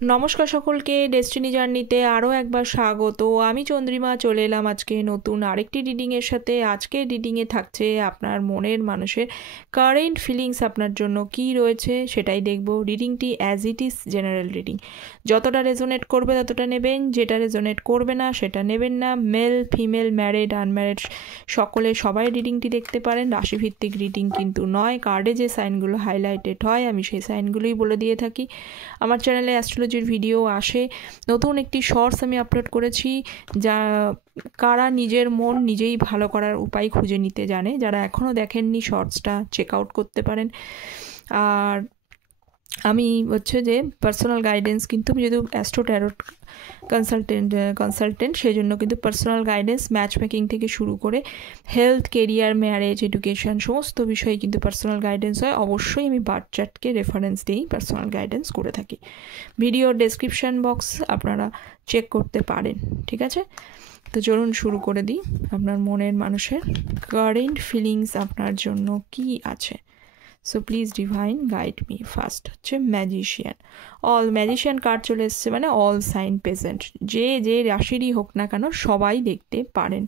নমস্কার সকলকে, ডেস্টিনি জার্নিতে আরও একবার স্বাগত। আমি চন্দ্রিমা চলে এলাম আজকে নতুন আরেকটি রিডিংয়ের সাথে। আজকের রিডিংয়ে থাকছে আপনার মনের মানুষের কারেন্ট ফিলিংস আপনার জন্য কি রয়েছে সেটাই দেখব। রিডিংটি as it is general reading, যতটা রেজোনেট করবে ততটা নেবেন, যেটা রেজোনেট করবে না সেটা নেবেন না। মেল ফিমেল ম্যারিড আনম্যারিড সকলে সবাই রিডিংটি দেখতে পারেন। রাশিভিত্তিক রিডিং কিন্তু নয়। কার্ডে যে সাইনগুলো হাইলাইটেড হয় আমি সেই সাইনগুলোই বলে দিয়ে থাকি। আমার চ্যানেলে অ্যাস্ট্রোলজির ভিডিও আসে, নতুন একটি শর্টস আমি আপলোড করেছি, যা কারা নিজের মন নিজেই ভালো করার উপায় খুঁজে নিতে জানে। যারা এখনও দেখেননি শর্টসটা চেক আউট করতে পারেন। আর আমি হচ্ছে যে পার্সোনাল গাইডেন্স কিন্তু, যেহেতু অ্যাস্ট্রো ট্যারোট কনসালটেন্ট সেই জন্য কিন্তু পার্সোনাল গাইডেন্স ম্যাচ মেকিং থেকে শুরু করে হেলথ, কেরিয়ার, ম্যারেজ, এডুকেশন সমস্ত বিষয়ে কিন্তু পার্সোনাল গাইডেন্স হয়। অবশ্যই আমি বার্থ চার্টকে রেফারেন্স দিয়েই পার্সোনাল গাইডেন্স করে থাকি। ভিডিওর ডেসক্রিপশান বক্স আপনারা চেক করতে পারেন, ঠিক আছে? তো চলুন শুরু করে দিই। আপনার মনের মানুষের কারেন্ট ফিলিংস আপনার জন্য কি আছে। So please divine guide me. First হচ্ছে ম্যাজিশিয়ান। অল ম্যাজিশিয়ান কার্ড চলে এসছে, মানে অল সাইন প্রেজেন্ট। যে যে রাশিরই হোক না কেন সবাই দেখতে পারেন,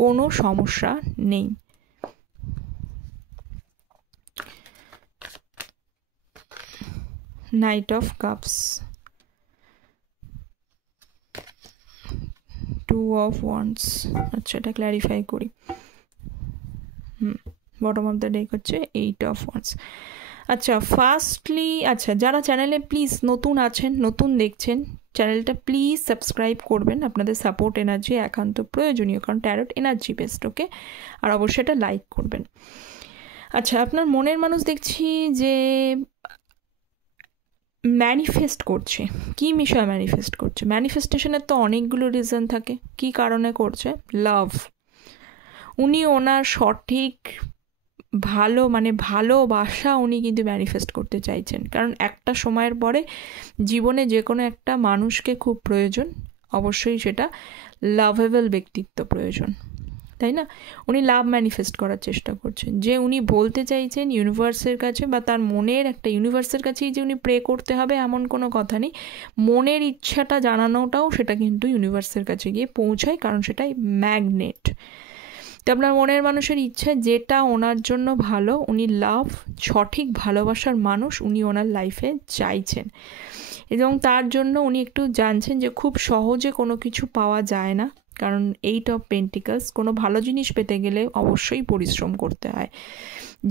কোনো সমস্যা নেই। Knight of cups, two of wands. আচ্ছা, এটা ক্ল্যারিফাই করি। বটম অফ দ্য ডেক হচ্ছে এইট অফ ওয়ান্স। আচ্ছা, ফার্স্টলি যারা চ্যানেলে প্লিজ নতুন আছেন, নতুন দেখছেন, চ্যানেলটা প্লিজ সাবস্ক্রাইব করবেন। আপনাদের সাপোর্ট এনার্জি একান্ত প্রয়োজনীয়, কারণ ট্যারোট এনার্জি বেসড, ওকে? আর অবশ্যই এটা লাইক করবেন। আচ্ছা, আপনার মনের মানুষ দেখছি যে ম্যানিফেস্ট করছে। কি বিষয় ম্যানিফেস্ট করছে? ম্যানিফেস্টেশনের তো অনেকগুলো রিজন থাকে। কি কারণে করছে? লাভ। উনি ওনার সঠিক ভালোবাসা উনি কিন্তু ম্যানিফেস্ট করতে চাইছেন, কারণ একটা সময়ের পরে জীবনে যে কোনো একটা মানুষকে খুব প্রয়োজন, অবশ্যই সেটা লাভেবল ব্যক্তিত্ব প্রয়োজন, তাই না? উনি লাভ ম্যানিফেস্ট করার চেষ্টা করছেন। যে উনি বলতে চাইছেন ইউনিভার্সের কাছে, বা তার মনের একটা ইউনিভার্সের কাছেই যে উনি প্রে করতে হবে এমন কোনো কথা নেই। মনের ইচ্ছাটা জানানোটাও সেটা কিন্তু ইউনিভার্সের কাছে গিয়ে পৌঁছায়, কারণ সেটাই ম্যাগনেট। তো আপনার মনের মানুষের ইচ্ছা যেটা ওনার জন্য ভালো, উনি লাভ, সঠিক ভালোবাসার মানুষ উনি ওনার লাইফে চাইছেন, এবং তার জন্য উনি একটু জানছেন যে খুব সহজে কোনো কিছু পাওয়া যায় না, কারণ এইট অফ পেন্টিকলস, কোনো ভালো জিনিস পেতে গেলে অবশ্যই পরিশ্রম করতে হয়।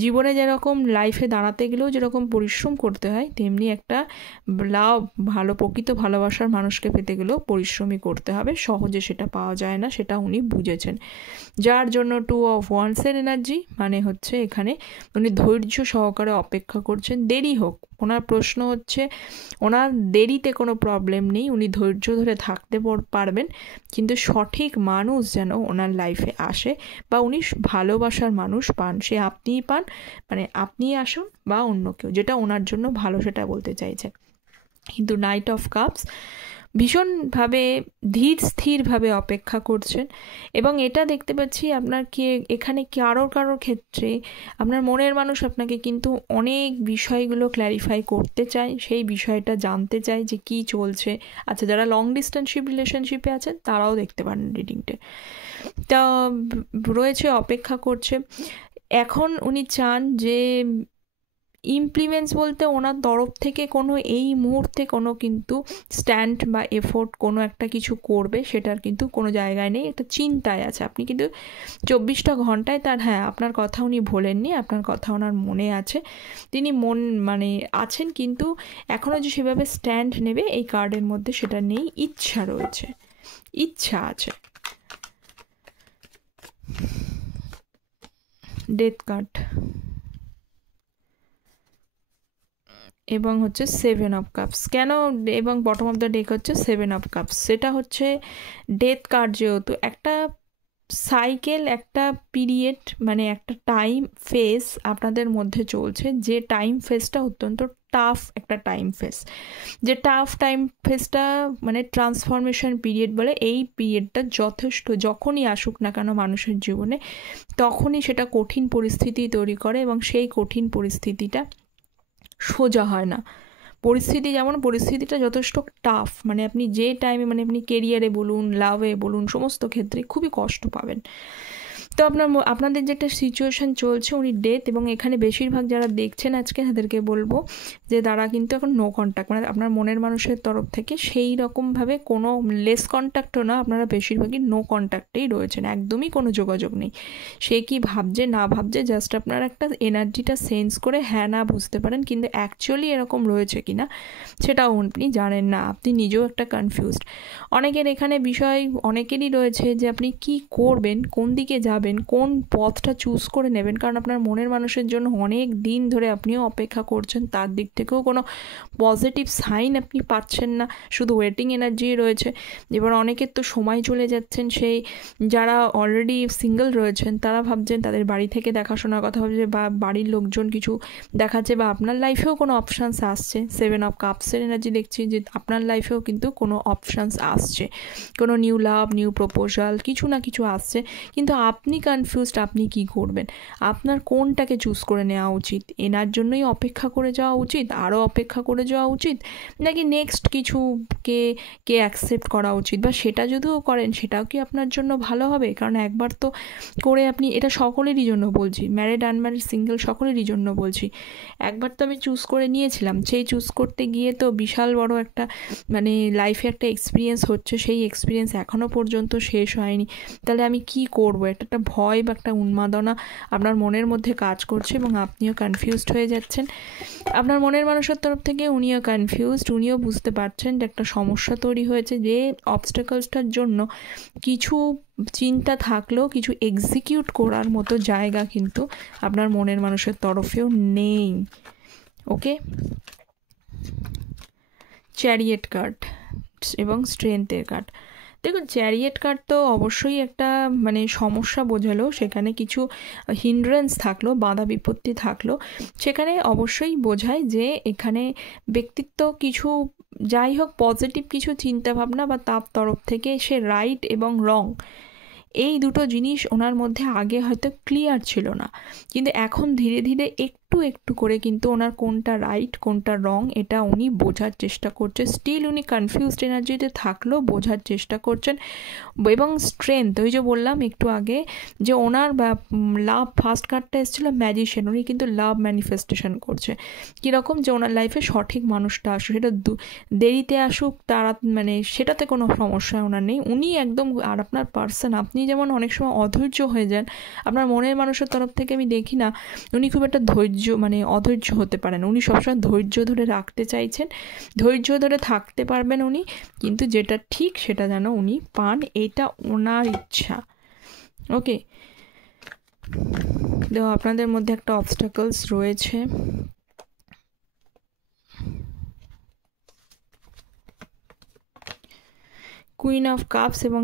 জীবনে যেরকম লাইফে দাঁড়াতে গেলেও যেরকম পরিশ্রম করতে হয়, তেমনি একটা লাভ, প্রকৃত ভালোবাসার মানুষকে পেতে গেলেও পরিশ্রমই করতে হবে। সহজে সেটা পাওয়া যায় না, সেটা উনি বুঝেছেন। যার জন্য টু অফ ওয়ান্সের এনার্জি, মানে হচ্ছে এখানে উনি ধৈর্য সহকারে অপেক্ষা করছেন। দেরি হোক, ওনার প্রশ্ন হচ্ছে, ওনার দেরিতে কোনো প্রবলেম নেই, উনি ধৈর্য ধরে থাকতে পারবেন, কিন্তু সঠিক মানুষ যেন ওনার লাইফে আসে, বা উনি ভালোবাসার মানুষ পান। সে আপনিই পান, মানে আপনি আসুন বা অন্য কেউ, যেটা ওনার জন্য ভালো সেটা বলতে চাইছে। কিন্তু নাইট অফ কাপস ভীষণভাবে ধীর স্থিরভাবে অপেক্ষা করছেন, এবং এটা দেখতে পাচ্ছি আপনার কি এখানে কারোর ক্ষেত্রে আপনার মনের মানুষ আপনাকে কিন্তু অনেক বিষয়গুলো ক্ল্যারিফাই করতে চায়, সেই বিষয়টা জানতে চায় যে কি চলছে। আচ্ছা, যারা লং ডিস্টেন্সশিপ রিলেশনশিপে আছেন তারাও দেখতে পারেন রিডিংটা। তা রয়েছে, অপেক্ষা করছে। এখন উনি চান যে ইমপ্লিমেন্টস বলতে ওনার তরফ থেকে কোনো এই মুহূর্তে কোনো কিন্তু স্ট্যান্ড বা এফোর্ট কোনো একটা কিছু করবে সেটার কিন্তু কোনো জায়গায় নেই। একটা চিন্তায় আছে। আপনি কিন্তু 24টা ঘন্টায় তার, আপনার কথা উনি ভোলেননি, আপনার কথা ওনার মনে আছে, তিনি আছেন, কিন্তু এখনও যে সেভাবে স্ট্যান্ড নেবে এই কার্ডের মধ্যে সেটা নেই। ইচ্ছা রয়েছে, ইচ্ছা আছে। ডেথ কার্ড এবং হচ্ছে 7 অফ কাপস। কেন? এবং বটম অফ দ্য ডেক হচ্ছে 7 অফ কাপস। সেটা হচ্ছে ডেথ কার্ড, যেহেতু একটা সাইকেল, একটা পিরিয়ড, মানে একটা টাইম ফেজ আপনাদের মধ্যে চলছে, যে টাইম ফেজটা অত্যন্ত টাফ একটা টাইম ফেজ। যে টাফ টাইম ফেজটা মানে ট্রান্সফরমেশন পিরিয়ড বলে। এই পিরিয়ডটা যথেষ্ট, যখনই আসুক না কেন মানুষের জীবনে, তখনই সেটা কঠিন পরিস্থিতি তৈরি করে, এবং সেই কঠিন পরিস্থিতিটা সোজা হয় না, পরিস্থিতি যেমন, পরিস্থিতিটা যথেষ্ট টাফ, মানে আপনি যে টাইমে, মানে আপনি কেরিয়ারে বলুন, লাভে বলুন, সমস্ত ক্ষেত্রে খুবই কষ্ট পাবেন। তো আপনাদের যে একটা সিচুয়েশান চলছে, উনি ডেথ, এবং এখানে বেশিরভাগ যারা দেখছেন আজকে তাদেরকে বলবো যে তারা কিন্তু এখন নো কন্ট্যাক্ট, মানে আপনার মনের মানুষের তরফ থেকে সেই রকমভাবে কোনো লেস কন্ট্যাক্টও না, আপনারা বেশিরভাগই নো কন্ট্যাক্টেই রয়েছেন, একদমই কোনো যোগাযোগ নেই। সে কি ভাবছে না ভাবছে, জাস্ট আপনার একটা এনার্জিটা সেন্স করে হ্যাঁ না বুঝতে পারেন, কিন্তু অ্যাকচুয়ালি এরকম রয়েছে কি না সেটাও আপনি জানেন না, আপনি নিজেও একটা কনফিউজড। অনেকের এখানে বিষয় অনেকেরই রয়েছে যে আপনি কি করবেন, কোন দিকে যাবেন, কোন পথটা চুজ করে নেবেন, কারণ আপনার মনের মানুষের জন্য অনেক দিন ধরে আপনিও অপেক্ষা করছেন, তার দিক থেকেও কোনো পজিটিভ সাইন আপনি পাচ্ছেন না, শুধু ওয়েটিং এনার্জি রয়েছে। এবার অনেকের তো সময় চলে যাচ্ছেন, সেই যারা অলরেডি সিঙ্গেল রয়েছেন তারা ভাবছেন তাদের বাড়ি থেকে দেখাশোনার কথা ভাবছে, বা বাড়ির লোকজন কিছু দেখাচ্ছে, বা আপনার লাইফেও কোনো অপশানস আসছে। 7 অফ কাপসের এনার্জি দেখছি যে আপনার লাইফেও কিন্তু কোনো অপশানস আসছে, কোনো নিউ লাভ, নিউ প্রপোজাল, কিছু না কিছু আসছে, কিন্তু আপনি কনফিউজড আপনি কি করবেন, আপনার কোনটাকে চুজ করে নেওয়া উচিত, এনার জন্যই অপেক্ষা করে যাওয়া উচিত, আরও অপেক্ষা করে যাওয়া উচিত, নাকি নেক্সট কিছুকে অ্যাকসেপ্ট করা উচিত, বা সেটা যদিও করেন সেটাও কি আপনার জন্য ভালো হবে? কারণ একবার তো করে আপনি, এটা সকলেরই জন্য বলছি, ম্যারিড আনম্যারিড সিঙ্গেল সকলেরই জন্য বলছি, একবার তো আমি চুজ করে নিয়েছিলাম, সেই চুজ করতে গিয়ে তো বিশাল বড় একটা মানে লাইফে একটা এক্সপিরিয়েন্স হচ্ছে, সেই এক্সপিরিয়েন্স এখনও পর্যন্ত শেষ হয়নি, তাহলে আমি কি করবো, এটা একটা ভয় বা একটা উন্মাদনা আপনার মনের মধ্যে কাজ করছে, এবং আপনিও কনফিউজড হয়ে যাচ্ছেন। আপনার মনের মানুষের তরফ থেকে উনিও কনফিউজড, উনিও বুঝতে পারছেন যে একটা সমস্যা তৈরি হয়েছে, যে অবস্টাকলসটার জন্য কিছু চিন্তা থাকলেও কিছু এক্সিকিউট করার মতো জায়গা কিন্তু আপনার মনের মানুষের তরফেও নেই। ওকে, চ্যারিয়েট কার্ড এবং স্ট্রেংথের কার্ড। দেখুন, চ্যারিয়েট কার্ড তো অবশ্যই একটা মানে সমস্যা বোঝালো, সেখানে কিছু হিন্ড্রেন্স থাকলো, বাধা বিপত্তি থাকলো, সেখানে অবশ্যই বোঝায় যে এখানে ব্যক্তিত্ব কিছু, যাই হোক পজিটিভ কিছু চিন্তাভাবনা বা তার তরফ থেকে সে রাইট এবং রং, এই দুটো জিনিস ওনার মধ্যে আগে হয়তো ক্লিয়ার ছিল না, কিন্তু এখন ধীরে ধীরে একটু একটু করে কিন্তু ওনার কোনটা রাইট কোনটা রং এটা উনি বোঝার চেষ্টা করছে। স্টিল উনি কনফিউজড এনার্জিতে থাকলেও বোঝার চেষ্টা করছেন। এবং স্ট্রেংথ, ওই যে বললাম একটু আগে যে ওনার লাভ, ফার্স্ট কার্ডটা এসেছিলো ম্যাজিশিয়ান, উনি কিন্তু লাভ ম্যানিফেস্টেশন করছে। কীরকম, যে ওনার লাইফে সঠিক মানুষটা আসুক, সেটা দেরিতে আসুক, তারা মানে সেটাতে কোনো সমস্যা ওনার নেই, উনি একদম। আর আপনার পার্সন, আপনি যেমন অনেক সময় অধৈর্য হয়ে যান, আপনার মনের মানুষের তরফ থেকে আমি দেখি না উনি খুব একটা মানে অধৈর্য হতে পারেন, উনি সবসময় ধৈর্য ধরে রাখতে চাইছেন, ধৈর্য ধরে থাকতে পারবেন উনি, কিন্তু যেটা ঠিক সেটা যেন উনি পান, এটা ওনার ইচ্ছা। ওকে, তো আপনাদের মধ্যে একটা অবস্টাকলস রয়েছে। কুইন অফ কাপস এবং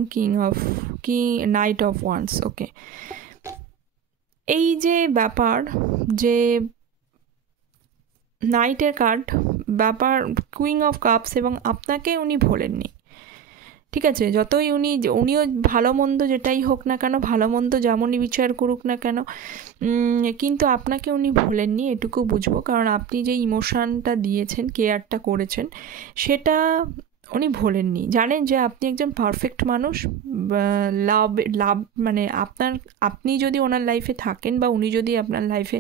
নাইট অফ ওয়ান্স। ওকে, এই যে ব্যাপার, যে নাইটের কার্ড ব্যাপার, কুইন অফ কাপস, এবং আপনাকে উনি ভোলেননি, ঠিক আছে, যতই উনিও ভালো মন্দ যেটাই হোক না কেন, ভালো মন্দ যেমনই বিচার করুক না কেন, কিন্তু আপনাকে উনি ভোলেননি, এটুকু বুঝবো, কারণ আপনি যে ইমোশনটা দিয়েছেন, কেয়ারটা করেছেন, সেটা উনি ভোলেননি, জানেন যে আপনি একজন পারফেক্ট মানুষ। লাভ মানে আপনি যদি ওনার লাইফে থাকেন, বা উনি যদি আপনার লাইফে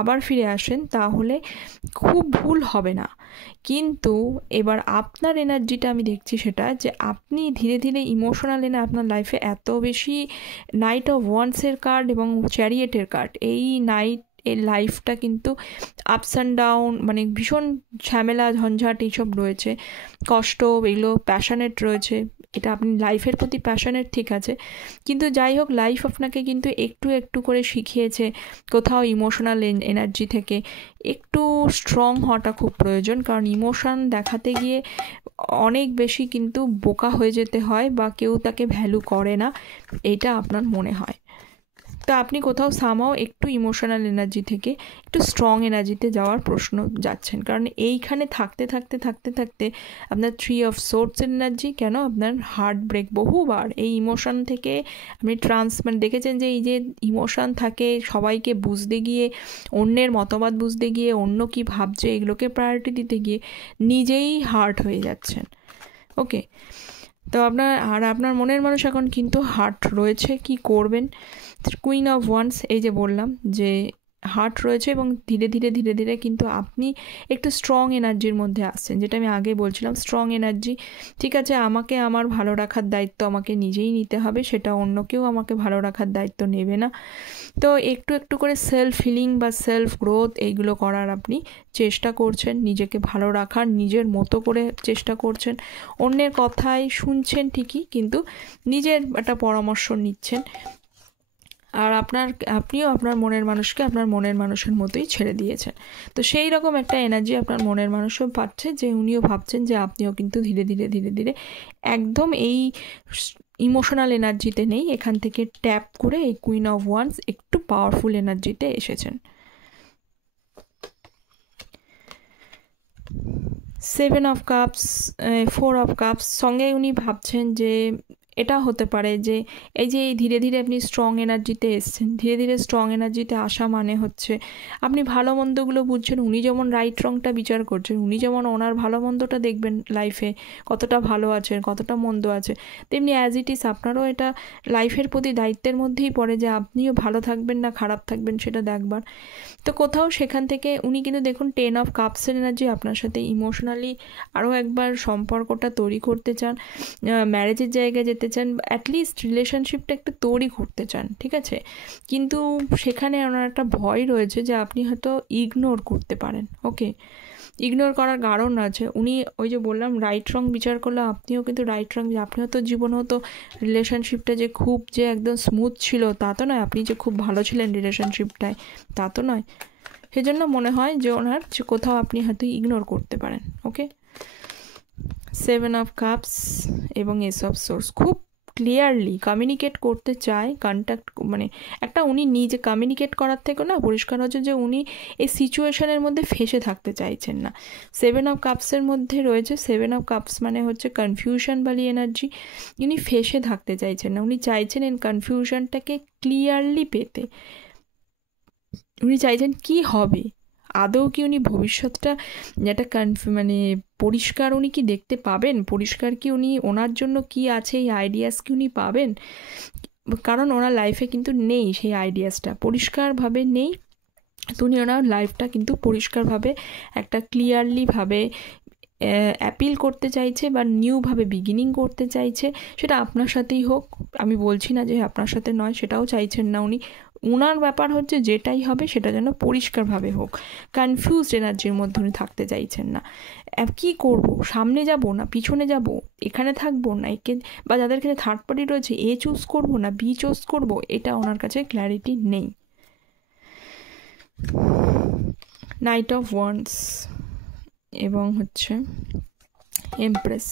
আবার ফিরে আসেন, তাহলে খুব ভুল হবে না। কিন্তু এবার আপনার এনার্জিটা আমি দেখছি সেটা, যে আপনি ধীরে ধীরে ইমোশনাল এনে আপনার লাইফে এত বেশি নাইট অফ ওয়ান্সের কার্ড এবং চ্যারিয়েটের কার্ড, এই লাইফটা কিন্তু আপস অ্যান্ড ডাউন, মানে ভীষণ ঝামেলা ঝঞ্ঝাট এইসব রয়েছে, কষ্ট, এগুলো প্যাশনেট রয়েছে, এটা আপনি লাইফের প্রতি প্যাশনেট, ঠিক আছে, কিন্তু যাই হোক লাইফ আপনাকে কিন্তু একটু একটু করে শিখিয়েছে কোথাও ইমোশনাল এনার্জি থেকে একটু স্ট্রং হওয়াটা খুব প্রয়োজন, কারণ ইমোশন দেখাতে গিয়ে অনেক বেশি কিন্তু বোকা হয়ে যেতে হয়, বা কেউ তাকে ভ্যালু করে না, এটা আপনার মনে হয়। তো আপনি কোথাও সামাও একটু ইমোশনাল এনার্জি থেকে একটু স্ট্রং এনার্জিতে যাওয়ার প্রশ্ন যাচ্ছেন, কারণ এইখানে থাকতে থাকতে থাকতে থাকতে আপনার 3 অফ সোর্ডসের এনার্জি, কেন আপনার হার্ট ব্রেক বহুবার এই ইমোশন থেকে আপনি মানে দেখেছেন যে এই যে ইমোশন থাকে সবাইকে বুঝতে গিয়ে, অন্যের মতবাদ বুঝতে গিয়ে, অন্য কি ভাবছে এগুলোকে প্রায়োরিটি দিতে গিয়ে নিজেই হার্ট হয়ে যাচ্ছেন। ওকে, তো আপনার মনের মানুষ এখন কিন্তু হার্ট রয়েছে, কি করবেন? কুইন অফ ওয়ান্স, এই যে বললাম যে হার্ট রয়েছে এবং ধীরে ধীরে ধীরে ধীরে কিন্তু আপনি একটু স্ট্রং এনার্জির মধ্যে আসছেন, যেটা আমি আগে বলছিলাম স্ট্রং এনার্জি। ঠিক আছে, আমাকে আমার ভালো রাখার দায়িত্ব আমাকে নিজেই নিতে হবে, সেটা অন্য কেউ আমাকে ভালো রাখার দায়িত্ব নেবে না। তো একটু একটু করে সেলফ হিলিং বা সেলফ গ্রোথ এইগুলো করার আপনি চেষ্টা করছেন, নিজেকে ভালো রাখার নিজের মতো করে চেষ্টা করছেন। অন্যের কথাই শুনছেন ঠিকই, কিন্তু নিজের একটা পরামর্শ নিচ্ছেন। আর আপনিও আপনার মনের মানুষকে আপনার মনের মানুষের মতোই ছেড়ে দিয়েছেন। তো সেই রকম একটা এনার্জি আপনার মনের মানুষও পাচ্ছে, যে উনিও ভাবছেন যে আপনিও কিন্তু ধীরে ধীরে ধীরে ধীরে একদম এই ইমোশনাল এনার্জিতে নেই, এখান থেকে ট্যাপ করে এই কুইন অফ ওয়ান্স একটু পাওয়ারফুল এনার্জিতে এসেছেন। 7 অফ কাপস, 4 অফ কাপস, সঙ্গে উনি ভাবছেন যে এটা হতে পারে যে এই যে ধীরে ধীরে আপনি স্ট্রং এনার্জিতে এসছেন, ধীরে ধীরে স্ট্রং এনার্জিতে আসা মানে হচ্ছে আপনি ভালো মন্দগুলো বুঝছেন। উনি যেমন রাইট রংটা বিচার করছেন, উনি যেমন ওনার ভালো মন্দটা দেখবেন লাইফে কতটা ভালো আছেন কতটা মন্দ আছে, তেমনি অ্যাজ ইট ইজ আপনারও এটা লাইফের প্রতি দায়িত্বের মধ্যেই পড়ে যে আপনিও ভালো থাকবেন না খারাপ থাকবেন সেটা দেখবার। তো কোথাও সেখান থেকে উনি কিন্তু দেখুন 10 অফ কাপসের এনার্জি, আপনার সাথে ইমোশনালি আরও একবার সম্পর্কটা তৈরি করতে চান, ম্যারেজের জায়গায় যেতে চান, অ্যাটলিস্ট রিলেশনশিপটা একটু তৈরি করতে চান, ঠিক আছে। কিন্তু সেখানে ওনার একটা ভয় রয়েছে যে আপনি হয়তো ইগনোর করতে পারেন। ওকে, ইগনোর করার কারণ আছে, উনি ওই যে বললাম রাইট রং বিচার করলে আপনিও কিন্তু রাইট রং, আপনিও তো জীবনে হতো রিলেশনশিপটা যে খুব যে একদম স্মুথ ছিল তা তো নয়, আপনি যে খুব ভালো ছিলেন রিলেশনশিপটায় তা তো নয়। সেজন্য মনে হয় যে ওনার যে কোথাও আপনি হয়তো ইগনোর করতে পারেন। ওকে, 7 অফ কাপস এবং এস অফ সোর্স খুব ক্লিয়ারলি কমিউনিকেট করতে চায়, কন্ট্যাক্ট মানে একটা উনি নিজে কমিউনিকেট করার থেকেও না পরিষ্কার হচ্ছে যে উনি এই সিচুয়েশনের মধ্যে ফেসে থাকতে চাইছেন না। 7 অফ কাপসের মধ্যে রয়েছে, 7 অফ কাপস মানে হচ্ছে কনফিউশন বালি এনার্জি। উনি ফেসে থাকতে চাইছেন না, উনি চাইছেন এই কনফিউশনটাকে ক্লিয়ারলি পেতে। উনি চাইছেন কি হবে, আদৌ কি উনি ভবিষ্যৎটা যেটা মানে পরিষ্কার উনি কি দেখতে পাবেন, পরিষ্কার কি উনি ওনার জন্য কি আছে এই আইডিয়াস কি উনি পাবেন, কারণ ওনার লাইফে কিন্তু নেই সেই আইডিয়াসটা, পরিষ্কারভাবে নেই। তো উনি ওনার লাইফটা কিন্তু পরিষ্কারভাবে একটা ক্লিয়ারলিভাবে অ্যাপিল করতে চাইছে বা নিউভাবে বিগিনিং করতে চাইছে, সেটা আপনার সাথেই হোক, আমি বলছি না যে আপনার সাথে নয়, সেটাও চাইছেন না উনি। ওনার ব্যাপার হচ্ছে যেটাই হবে সেটা যেন পরিষ্কারভাবে হোক, কনফিউজড এনার্জির মধ্যে উনি থাকতে চাইছেন না। কী করব, সামনে যাব না পিছনে যাব, এখানে থাকবো না একে, বা যাদের কাছে থার্ড পার্টি রয়েছে এ চুজ করব না বি চুজ করব, এটা ওনার কাছে ক্ল্যারিটি নেই। নাইট অফ ওয়ান্ডস এবং হচ্ছে এমপ্রেস,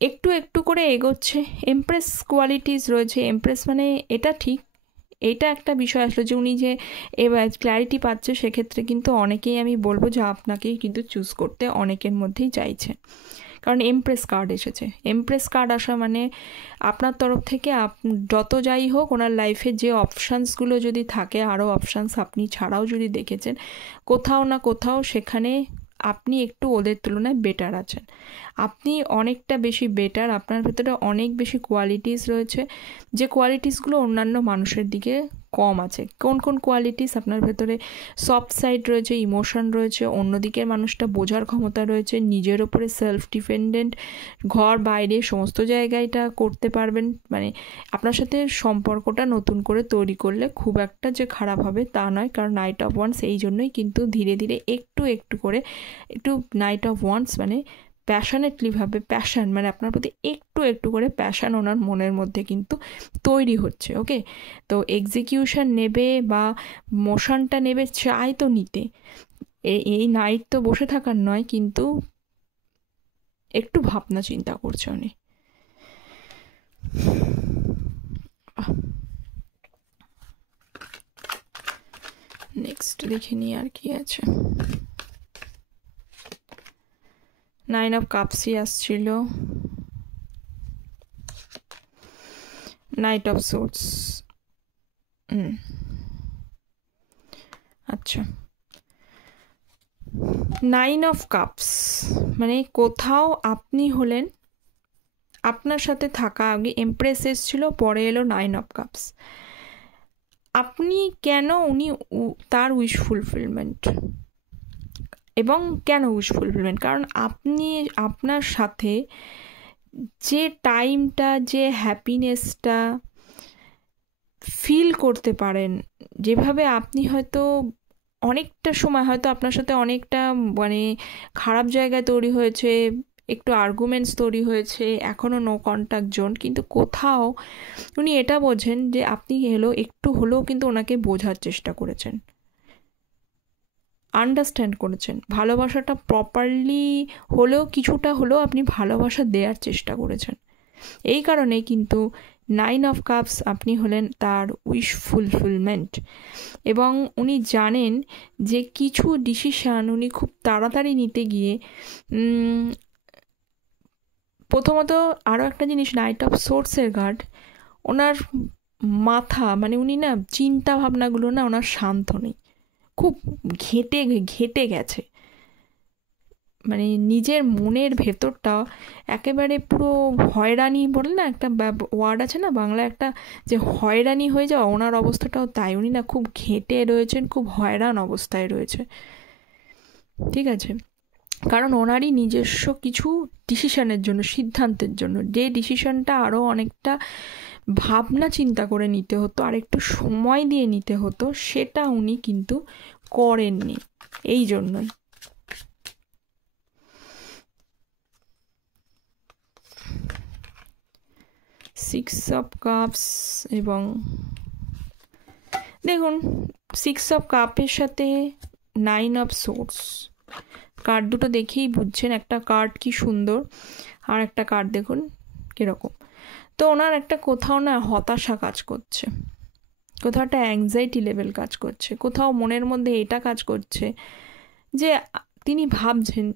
একটু একটু করে এগোচ্ছে। এমপ্রেস কোয়ালিটিস রয়েছে, এমপ্রেস মানে এটা ঠিক, এটা একটা বিষয় আসলে যে উনি যে এবার ক্ল্যারিটি পাচ্ছে, সেক্ষেত্রে কিন্তু অনেকেই আমি বলবো যে আপনাকেই কিন্তু চুজ করতে অনেকের মধ্যেই চাইছে, কারণ এমপ্রেস কার্ড এসেছে। এমপ্রেস কার্ড আসা মানে আপনার তরফ থেকে যত যাই হোক ওনার লাইফে যে অপশানসগুলো যদি থাকে, আরও অপশানস আপনি ছাড়াও যদি দেখেছেন কোথাও না কোথাও, সেখানে আপনি একটু ওদের তুলনায় বেটার আছেন, আপনি অনেকটা বেশি বেটার, আপনার ভেতরে অনেক বেশি কোয়ালিটিস রয়েছে, যে কোয়ালিটিসগুলো অন্যান্য মানুষের দিকে কম আছে। কোন কোন কোয়ালিটিস আপনার ভেতরে? সফট সাইড রয়েছে, ইমোশন রয়েছে, অন্যদিকের মানুষটা বোঝার ক্ষমতা রয়েছে, নিজের ওপরে সেলফ ডিপেন্ডেন্ট, ঘর বাইরে সমস্ত জায়গায় এটা করতে পারবেন, মানে আপনার সাথে সম্পর্কটা নতুন করে তৈরি করলে খুব একটা যে খারাপ হবে তা নয়, কারণ নাইট অফ ওয়ান্স এই জন্যই কিন্তু ধীরে ধীরে একটু একটু করে একটু নাইট অফ ওয়ান্স মানে প্যাশনেটলিভাবে, প্যাশন মানে আপনার প্রতি একটু একটু করে প্যাশন ওনার মনের মধ্যে কিন্তু তৈরি হচ্ছে। ওকে, তো এক্সিকিউশন নেবে বা মোশনটা নেবে চাই তো নিতে, এই নাইট তো বসে থাকার নয়, কিন্তু একটু ভাবনা চিন্তা করছে উনি। নেক্সট দেখে নিই আর কি আছে। 9 অফ কাপসই আসছিল, নাইট অফ সোর্স। আচ্ছা, 9 অফ কাপস মানে কোথাও আপনি হলেন, আপনার সাথে থাকা আগে এমপ্রেস এসেছিল, পরে এলো 9 অফ কাপস। আপনি কেন, উনি তার উইশ ফুলফিলমেন্ট। এবং কেন উইশ ফুলফিলমেন্ট? কারণ আপনি আপনার সাথে যে টাইমটা, যে হ্যাপিনেসটা ফিল করতে পারেন, যেভাবে আপনি হয়তো অনেকটা সময় হয়তো আপনার সাথে অনেকটা মানে খারাপ জায়গায় তৈরি হয়েছে, একটু আর্গুমেন্টস তৈরি হয়েছে, এখনও নো কন্ট্যাক্ট জোন, কিন্তু কোথাও উনি এটা বোঝেন যে আপনি একটু হলেও কিন্তু ওনাকে বোঝার চেষ্টা করেছেন, আন্ডারস্ট্যান্ড করেছেন, ভালোবাসাটা প্রপারলি হলেও কিছুটা হলেও আপনি ভালোবাসা দেওয়ার চেষ্টা করেছেন। এই কারণে কিন্তু 9 অফ কাপস আপনি হলেন তার উইশ ফুলফিলমেন্ট। এবং উনি জানেন যে কিছু ডিসিশান উনি খুব তাড়াতাড়ি নিতে গিয়ে, প্রথমত আরও একটা জিনিস, নাইট অফ সোর্সের কার্ড, ওনার মাথা মানে উনি না চিন্তা ভাবনাগুলো না ওনার শান্ত নেই, খুব ঘেটে গেছে, মানে নিজের মনের ভেতরটা একেবারে পুরো হয়রানি বলে না, একটা ওয়ার্ড আছে না বাংলা একটা, যে হয়রানি হয়ে যাওয়া, ওনার অবস্থাটাও তাই। উনি না খুব ঘেটে রয়েছেন, খুব হয়রান অবস্থায় রয়েছে, ঠিক আছে? কারণ ওনারই নিজস্ব কিছু ডিসিশনের জন্য, সিদ্ধান্তের জন্য, যে ডিসিশনটা আরও অনেকটা ভাবনা চিন্তা করে নিতে হতো, আর একটু সময় দিয়ে নিতে হতো, সেটা উনি কিন্তু করেননি। এই জন্যই সিক্স অফ কাপস এবং দেখুন 6 অফ কাপের সাথে 9 অফ সোর্স কার্ড দুটো দেখেই বুঝছেন একটা কার্ড কি সুন্দর, আর একটা কার্ড দেখুন কীরকম। তো ওনার একটা কোথাও না হতাশা কাজ করছে, কোথাও একটা অ্যাংজাইটি লেভেল কাজ করছে, কোথাও মনের মধ্যে এটা কাজ করছে যে তিনি ভাবছেন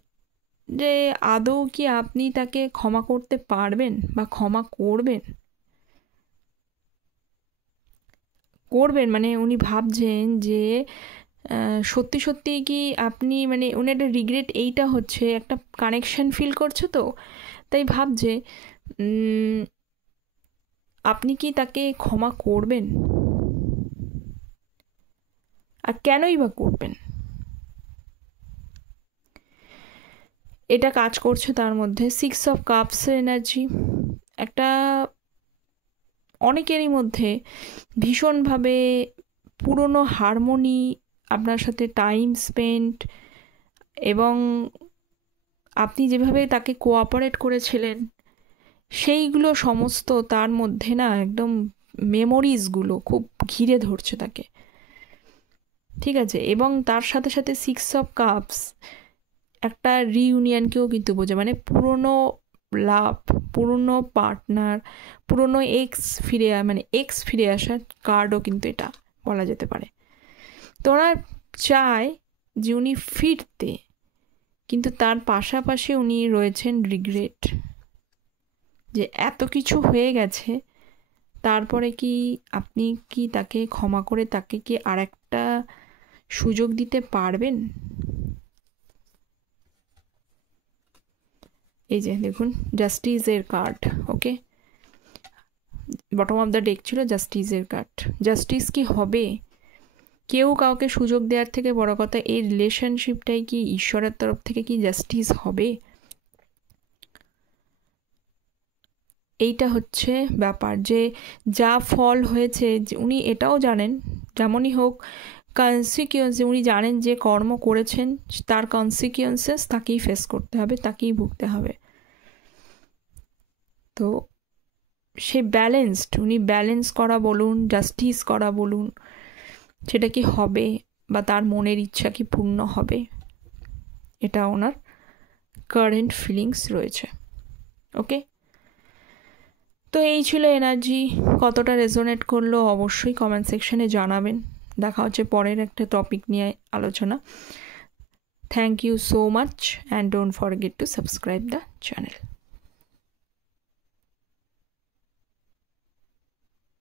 যে আদৌ কি আপনি তাকে ক্ষমা করতে পারবেন বা ক্ষমা করবেন মানে উনি ভাবছেন যে সত্যি সত্যি কি আপনি, মানে উনি একটা রিগ্রেট, এইটা হচ্ছে একটা কানেকশন ফিল করছে, তো তাই ভাবছে আপনি কি তাকে ক্ষমা করবেন, আর কেনই বা করবেন, এটা কাজ করছে তার মধ্যে। 6 অফ কাপসের এনার্জি একটা অনেকেরই মধ্যে ভীষণভাবে পুরনো হারমোনি, আপনার সাথে টাইম স্পেন্ড, এবং আপনি যেভাবে তাকে কোঅপারেট করেছিলেন সেইগুলো সমস্ত তার মধ্যে না একদম মেমোরিজগুলো খুব ঘিরে ধরছে তাকে, ঠিক আছে? এবং তার সাথে সাথে 6 অফ কাপস একটা রিইউনিয়নকেও কিন্তু বোঝে, মানে পুরনো লাভ, পুরনো পার্টনার, পুরনো এক্স ফিরে আসার কার্ডও কিন্তু এটা বলা যেতে পারে। তো ওরা চায় যে উনি ফিরতে, কিন্তু তার পাশাপাশি উনি রয়েছেন রিগ্রেট, যে এত কিছু হয়ে গেছে তারপরে কি আপনি কি তাকে ক্ষমা করে তাকে কি আর একটা সুযোগ দিতে পারবেন? এই যে দেখুন জাস্টিসের card, okay, bottom of the day ছিল জাস্টিসের কার্ড। জাস্টিস কি হবে? কেউ কাউকে সুযোগ দেওয়ার থেকে বড় কথা, এই রিলেশনশিপটাই কি ঈশ্বরের তরফ থেকে কি জাস্টিস হবে? এইটা হচ্ছে ব্যাপার, যে যা ফল হয়েছে উনি এটাও জানেন, যেমনই হোক কনসিকুয়েন্স, উনি জানেন যে কর্ম করেছেন তার কনসিকুয়েন্সেস তাকেই ফেস করতে হবে, তাকেই ভুগতে হবে। তো সে ব্যালেন্সড, উনি ব্যালেন্স করা বলুন, জাস্টিস করা বলুন, সেটা কি হবে বা তার মনের ইচ্ছা কি পূর্ণ হবে, এটা ওনার কারেন্ট ফিলিংস রয়েছে, ওকে। তো এই ছিল এনার্জি, কতটা রেজোনেট করলো অবশ্যই কমেন্ট সেকশনে জানাবেন। দেখা হচ্ছে পরের একটা টপিক নিয়ে আলোচনা। Thank you so much and don't forget to subscribe the channel.